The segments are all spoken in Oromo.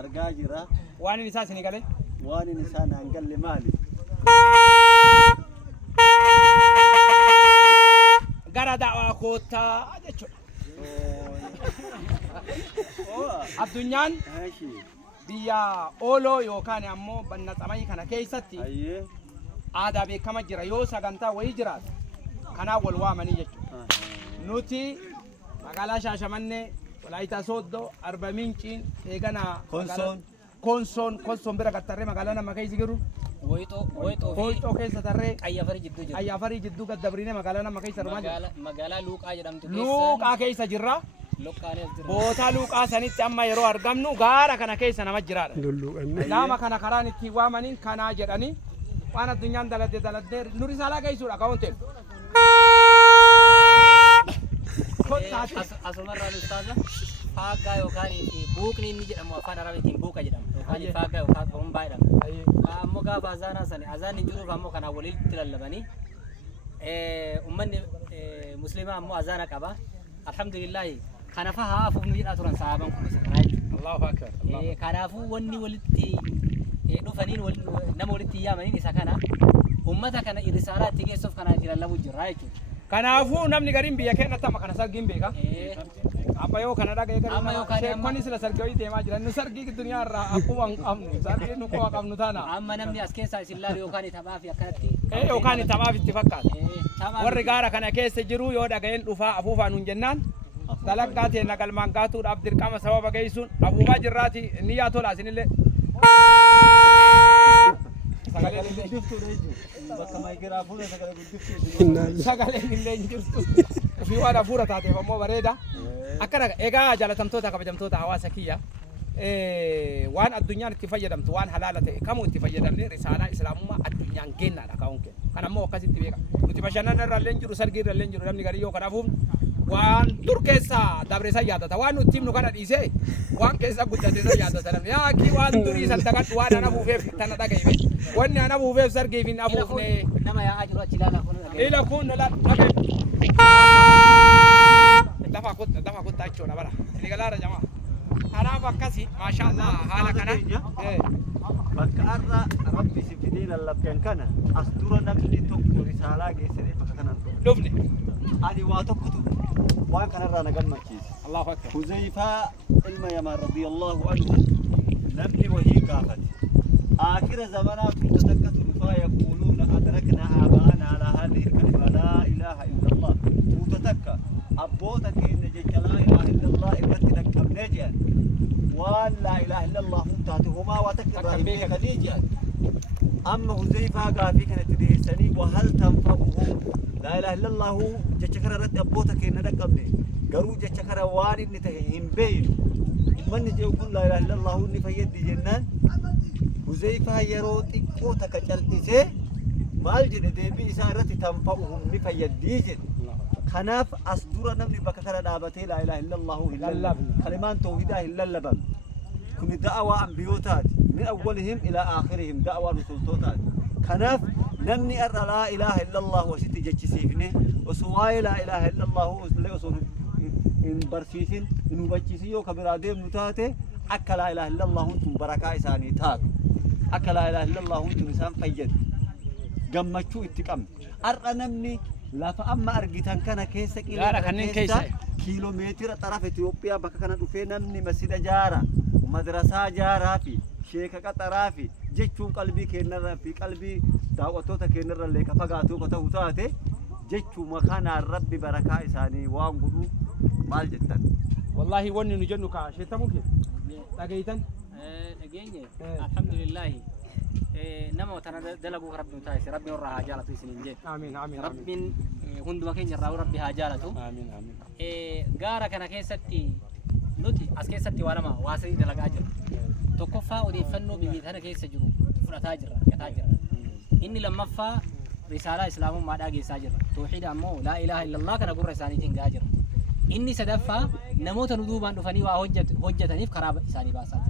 أرجاجرة وأنا نساء سنغالي وأنا نسان أنقل مالي قرا دعوة كوتا الدنيان بيا أولو يوكان أمو بنت أمي كنا كيستي أيه عادا بكم جرا يو سكنتا ويجرات كنا والوامني يجو نوتي مقالا شاشمنة ولا يتسودو 400 إيجانا كونسون برا كتري مقالنا ما كيس يجرو ويتو كيس تري أي أفري جدو كدبرينه مقالنا ما كيس رماد مقالا لوكا جدام تكيس لوكا كيس جرا بوتا لوكا سنيت أما يرو أرقامنو غارا كنا كيس أنا مجرار نام كنا كراني كيوامنين كنا جراني وانا الدنيا دلت نوري سالا كيسو أكاونتين أسمر الأستاذ فاقا يوكاني في بوكني نيجي أمو أفان رابطين بوكا جدام يوكاني فاقا يوكان فهم بايدام أمو قاف أزانا سني أزان نجرو فأمو كان أوليل تلالباني أمني مسلمة أمو أزانا كابا الحمد لله كان فها أفو نجي أتوران صحابان كم سكراج الله أكبر كان أفو وني ولدتي نفنين نمو ولدتي يامنين إسكانا أمتا كان إرسالات تيجي سوف كان تلالبو جرايك كنافو نمني قريم بيا كنا تما كنا سرقين بيكا أبا يو كندا كي قريم شيء كوني سلا سرقي تيما جرا نسرقي الدنيا را أكو أم سرقي نكو أكم نتانا أما نمني أسكيسا سلا يوكاني تبافي أكنتي يوكاني تبافي اتفاقات ورجارا كنا كيس جرو يودا كين رفا أفوفا نونجنان تلقاتي نقل مانقاتو عبد الكام سبب كيسون أفوفا جراتي نياتو لازين اللي sagaleen illee jirtu fi waan hafuura taateef ammoo bareeda akkana egaa jaalatamtoota kabajamtoota hawaasa kiyya waan addunyaan itti fayyadamtu waan halaala ta'e kamuu itti fayyadamne risaalaa islaamummaa addunyaan geennaadha kaa'uun kenna kan ammoo akkasitti beeka nuti bashannana irra illee jiru sargii irra illee jiru namni garii yoo kanaafuu waan dur keessa dabreessa yaadata waan nuti himnu kana dhiisee waan keessa guddateessa yaadata namni yaa kii waan durii santagadhu waan ana buufeef tana dhaga'ime wanni ana buufeef sargiif hin afuufne nama yaa ajiru achi ila kun dhaga'e dafa kutta jechuudha bara iligalaara jamaa kanaaf akkasi maashaallah haala kana bakka arra rabbi si fidee lallabdan kana as dura namni tokko risaalaa geessanii bakka kanan dhufne ani waa tokkotu waan kanarraa na gammachiise Allahu akbar Huzayfaa ilma Yamaan radiyallahu anhu namni wahii gaafate آخر زمانات تتذكر رفا يقولون أدركنا آباءنا على هذه الكلمة لا إله إلا الله وتتذكر أبوتك إن جج لا إله إلا الله إبرتك أبنجا وان لا إله إلا الله منتهتهما وتكبر بك نيجا أما هزيفا قافي كانت تدهسني وهل تنفعه لا إله إلا الله جشكر رد أبوتك إن دك أبني قرو جشكر وان إن تهيهم بين من نجي يقول لا إله إلا الله إن فيد جنان هزيفا يروت إقوتا كجلتسه مال جد دبي إسارة تنفعهم نفيد ديجن خناف أصدر نمني بكثرة دابته لا إله إلا الله إلا الله كلمان توحيده إلا اللبن كن دعوة أنبيوتات من أولهم إلى آخرهم دعوة رسولتات خناف نمني أرى لا إله إلا الله وست جتشيفني وسواي لا إله إلا الله وسلي إن برسيسين إن بجسيو كبراديم نتاته أكل لا إله إلا الله أنتم بركة إساني تات أكل لا إله إلا الله أنتم إنسان فيد جمّتشو اتقام أرى نمني لا فأما أرجيتان كان كيسك إلى كيلومتر طرف إثيوبيا بك كان دفينا من مسجد جارة مدرسة جارة في شيخ كطرافي جتشون قلبي كنر في قلبي دعوتوتا كنر اللي كفقاتو كتوتاته جتشو مكان الرب بركة إساني وانقلو مال جدا والله وني نجنو كاشيتا ممكن لقيتن لقيني الحمد لله نما وتنا دلقوا ربي متايس ربي ورا هاجالته سنين آمين آمين ربي هند مكين يراو ربي هاجالته آمين آمين غارا كنا كيستي نوتي أسكيستي ولا ما واسري دلقا أجر تكفى ودي فنو بميثانا كيس جرو فرتاجر كتاجر إني لما فا رسالة إسلام ما داقي ساجر توحيد أمو لا إله إلا الله كنا قرر إساني تنجاجر إني سدفا نموت ندوبان دفني وهجة نيف خراب إساني باسات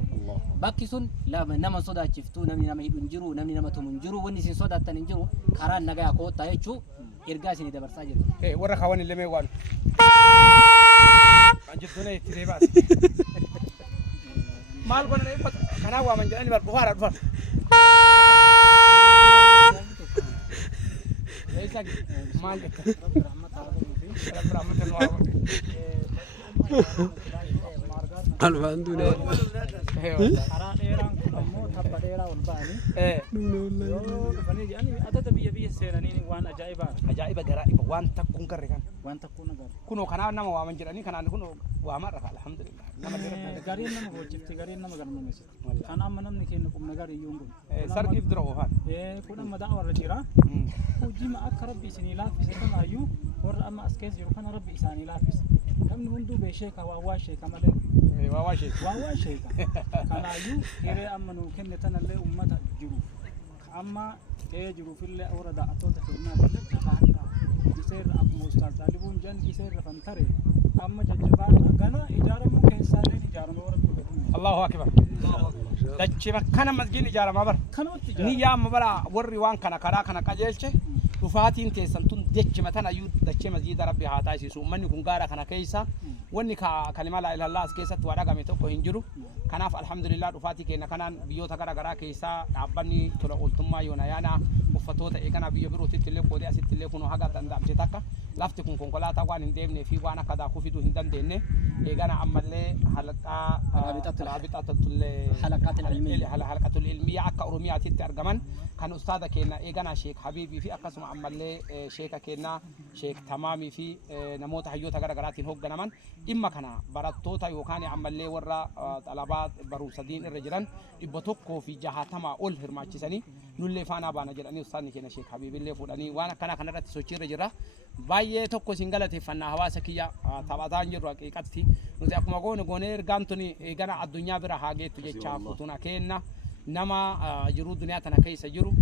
باكسون لا نما صدا شفتو نمني نما ينجرو نمني نما تمنجرو وني سين صدا تنجرو كاران نجا كوتا يشو إرجع سني دبر ساجر ورا خواني اللي ميوان أنجدنا يتري بس maal godhan eebbatu kanaa waaman jedhanii bar bufaara dhufan. Eessa maal jetta? Rabbi rahmata nu haa godhu. Alhamdulillah. karaa dheeraan kun ammoo tabba dheeraa ol ba'anii yoo dhufanii jedhanii adda biyya seenanii waan ajaa'ibaa Ajaa'iba garaa'iba waan takkuun garre kan. waan takkuun agarra. Kunoo kanaa nama waaman jedhanii kanaan kunoo waamarra alhamdulillah. Nama Gariin nama hojjifti gariin nama galmeessiti. Kan amma namni keenya qubna gariyyuun kun. sargiif dura oofan. Kun amma da'awarra jira. Hojii akka rabbi isinii laaffise kanaayyuu warra amma as keessa jiru kana rabbi isaanii laaffise. Namni hunduu beesheeka waa sheeka malee. Waa waa sheeka. Waa sheeka. Kanaayyuu hiree amma nuu kenne tanallee uummata jiruuf. Amma jiruufillee warra da'attoota kennaa illee iseerra akkuma ustaas Daalibuun jan iseerra fantare amma jajjabaan gana ijaaramuu keessaallee ijaaramuu warra godhatu. Allahu akbar. Dachima kana masjiin ijaaramaa bar. Kanatti Ni yaama bara warri waan kana karaa kana qajeelche dhufaatiin teessan tun dachima tana iyyuu dachee masjiida rabbi haa taasisu. Uummanni kun gaara kana keessa wanni kalima laa ilaaha illallah as keessatti waa dhagame tokko hin jiru. Kanaaf alhamdulillah dhufaatii keenya kanaan biyyoota gara garaa keessaa dhaabbanni tola ooltummaa yoona yaana uffatoota eegana biyya birootitti illee qoodee asitti illee kunoo haga danda'amte takka lafti kun konkolaataa waan hin deemnee fi waan akka daakuu fiduu hin dandeenye eegana ammallee halaqatul ilmiyyaa akka oromiyaatitti argaman kan ustaada keenya eegana sheek habiibii fi akkasuma ammallee sheeka keenya sheek tamaamii fi namoota hayyoota gara garaatiin hoogganaman dhimma kana barattoota yookaan ammallee warra xalabaa barumsa diin irra jiran 160 ol hirmaachisanii nullee faanaa baana jedhanii ustaadni keenya sheek habiibillee fuudhanii waan akkana kanarratti sochii irra jira. Baay'ee tokko isin galateeffannaa hawaasa kiyya taphataan jirru haqiiqatti nuti akkuma goone ergaan tuni eegana addunyaa bira haa geettu jechaa futuna kenna nama jiruu duniyaa tana keessa jiru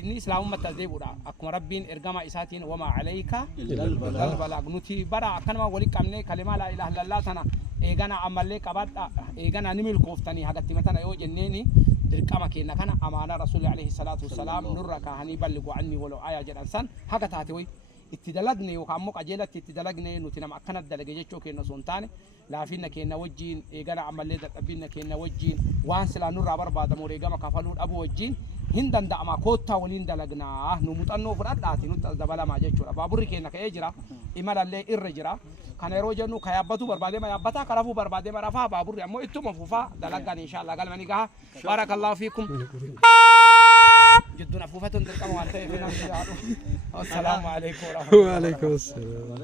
inni islaamummaatti as deebi'uudha akkuma rabbiin ergama isaatiin wamaa alayka illal balaag nuti bara akkanuma walitti qabnee kalimaa laa ilaaha illallah tana eegana ammallee qabadha eegana ni milkooftanii hagatti matana yoo jenneeni dirqama keenya kana amaana rasuulli alayhi salaatu wassalaam nurra kaahanii balligu anni waloo ayaa jedhan san haga taate way itti dalagne yookaan ammoo qajeelatti itti dalagne nuti nama akkana dalage jechuu keenya osoo hin taane laafinna keenya wajjiin eegana ammallee dadhabbiinna keenya wajjiin waan silaa nurraa barbaadamu eegama kafaluu dhabu wajjiin hin danda'ama koottaa waliin dalagnaa nu muuxannoo fudhadhaati nutti as dabalamaa jechuudha baaburri keenya ka'ee jira imalallee irra jira kana yeroo jennu ka yaabbatu barbaadee ma yaabbataa ka rafuu barbaadee ma rafaa baaburri ammoo ittuma fufaa dalagaan inshaallah galmanii gaha barakallahu fiikum جدنا فوفتون درقم وانتهي فينا السلام عليكم ورحمة الله وعليكم السلام.